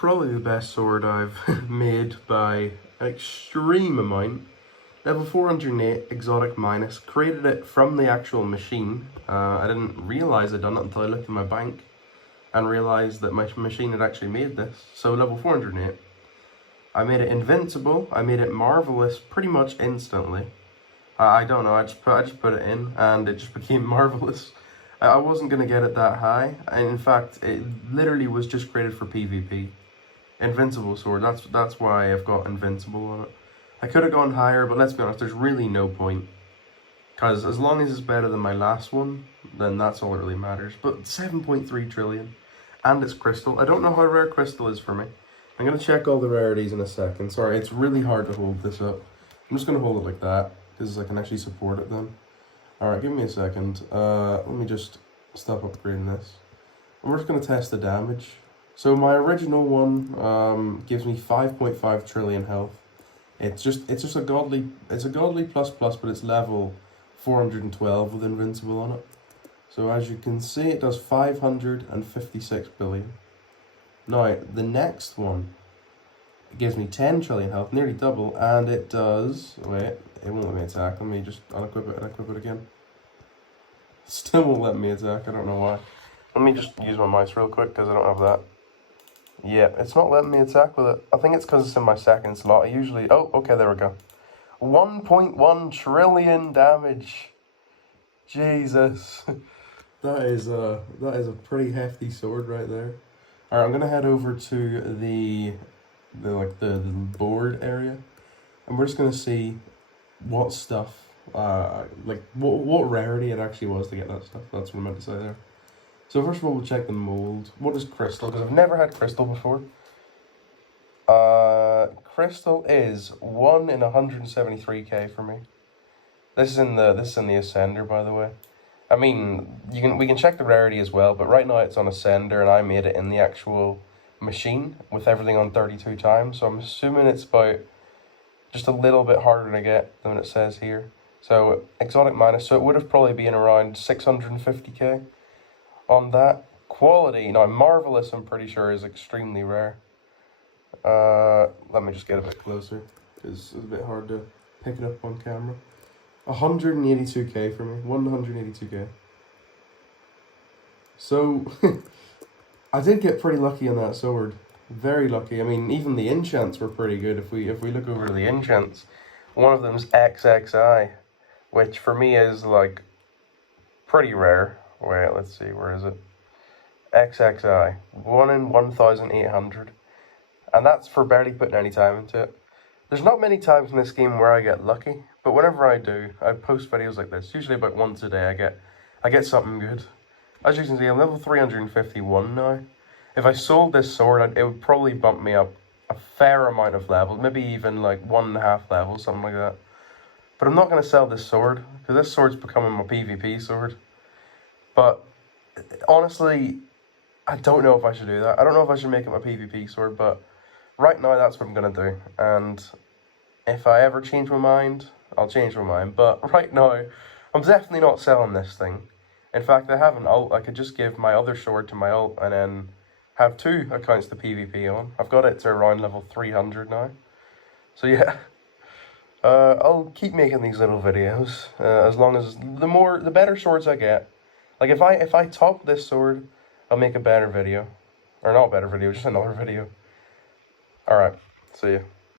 probably the best sword I've made by an extreme amount. Level 408, exotic minus. Created it from the actual machine. I didn't realise I'd done it until I looked in my bank and realised that my machine had actually made this. So level 408. I made it invincible. I made it marvelous pretty much instantly. I don't know, I just put it in and it just became marvelous. I wasn't going to get it that high, and in fact, it literally was just created for PvP. Invincible sword, that's why I've got invincible on it. I could have gone higher, but let's be honest, there's really no point. Because as long as it's better than my last one, then that's all that really matters. But 7.3 trillion, and it's crystal. I don't know how rare crystal is for me. I'm going to check all the rarities in a second. Sorry, it's really hard to hold this up. I'm just going to hold it like that, because I can actually support it then. Alright, give me a second. Let me just stop upgrading this. And we're just going to test the damage. So my original one gives me 5.5 trillion health. It's just a godly plus, but it's level 412 with invincible on it. So as you can see, it does 556 billion. Now the next one, it gives me 10 trillion health, nearly double, and it does, wait, it won't let me attack. Let me just unequip it and equip it again. Still won't let me attack, I don't know why. Let me just use my mouse real quick because I don't have that. Yeah, it's not letting me attack with it. I think it's because it's in my second slot. I usually, oh, okay, there we go. 1.1 trillion damage. Jesus. That is a pretty hefty sword right there. Alright, I'm gonna head over to the board area, and we're just gonna see what stuff, what rarity it actually was to get that stuff. That's what I meant to say there. So first of all, we'll check the mold. What is crystal? Because I've never had crystal before. Crystal is 1 in 173k for me. This is in the Ascender, by the way. I mean, we can check the rarity as well, but right now it's on Ascender, and I made it in the actual machine with everything on 32 times. So I'm assuming it's about just a little bit harder to get than it says here. So exotic minus, so it would have probably been around 650k on that. Quality, now marvelous I'm pretty sure is extremely rare. Let me just get a bit closer, because it's a bit hard to pick it up on camera. 182k for me, 182k. So, I did get pretty lucky on that sword. Very lucky. I mean, even the enchants were pretty good. If we look over to the enchants, one of them's XXI, which for me is like pretty rare. Wait, let's see, where is it? XXI, 1 in 1,800, and that's for barely putting any time into it. There's not many times in this game where I get lucky, but whenever I do, I post videos like this. Usually about once a day, I get something good. As you can see, I'm level 351 now. If I sold this sword, it would probably bump me up a fair amount of levels, maybe even like 1.5 levels, something like that. But I'm not going to sell this sword, because this sword's becoming my PvP sword. But honestly, I don't know if I should do that. I don't know if I should make it my PvP sword, but right now that's what I'm going to do. And if I ever change my mind, I'll change my mind. But right now, I'm definitely not selling this thing. In fact, I have an ult. I could just give my other sword to my ult and then have 2 accounts to PvP on. I've got it to around level 300 now. So yeah, I'll keep making these little videos as long as the better swords I get. Like if I top this sword, I'll make a better video. Or not a better video, just another video. Alright, see ya.